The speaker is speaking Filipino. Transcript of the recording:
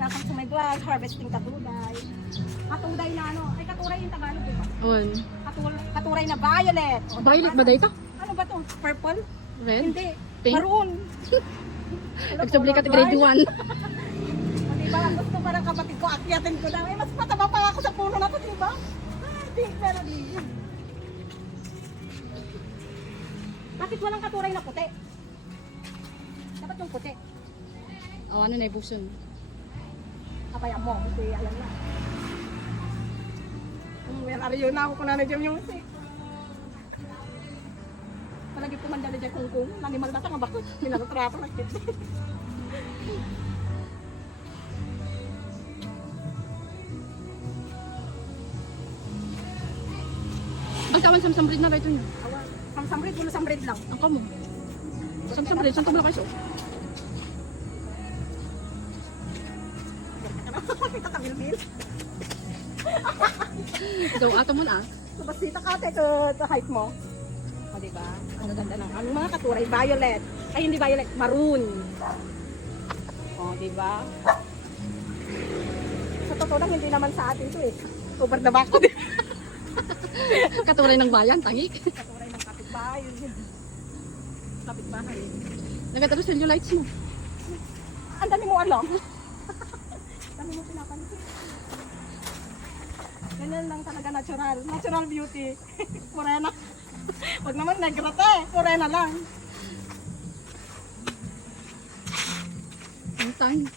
Tapos sa may glass, harvesting katuday. Katuday na ano? Ay, katuray yung Tagalog, di ba? On. Katul- katuray na violet. O, Violet diba? ba dito? Ano ba to? Purple? Red? Hindi. Pink? Maroon. Nagsubli ka grade 1. O, diba? Gusto pa ng kapatid ko, akyatin ko na. Eh, mas mataba pa ako sa puno na to, diba? Ah, pink melody. Bakit walang katuray na puti? Dapat yung puti. Oh, ano na ibuson. Kapaya mo, kasi alam na. Where are you now? Kung ano dyan music. Palagi kumanda na dyan kung kung. Nanimal na nga bakit? Minalatrato na kit. Pagkawan samsam breed na ba ito niya? Awan. Samsamrid, puno samrid lang. Ang kamo. Samsam breed, saan tumula kayo? Kita kabilbil. So, ato mo na. So, basita ka sa, sa height mo. O, diba? Ang ganda ng ang mga katuray, violet. Ay, hindi violet, maroon. O, diba? Sa totoo lang, hindi naman sa atin to eh. Over the back. Katuloy ng bayan, tangik. Katuray ng kapitbahay. Kapitbahay. Nagkatapos yung lights mo. Ang dami mo alam. Dami mo pinapansin. Ganyan lang talaga natural. Natural beauty. Morena. Wag naman negrate. Morena lang. Ang time.